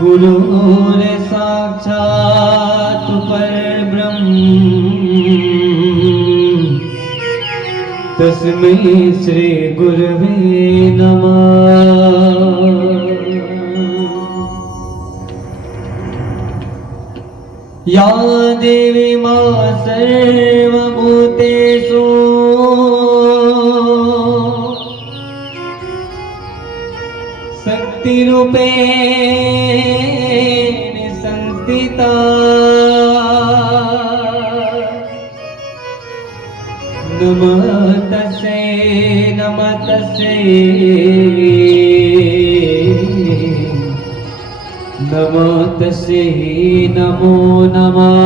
गुरुर साक्षात् परब्रह्म तस्मै श्री गुरवे नमः। या देवी मा सर्वभूतेषु शक्तिरूपेण संस्थिता नमः तस्यै नमः तस्यै नमो तस्यै नमो नमः।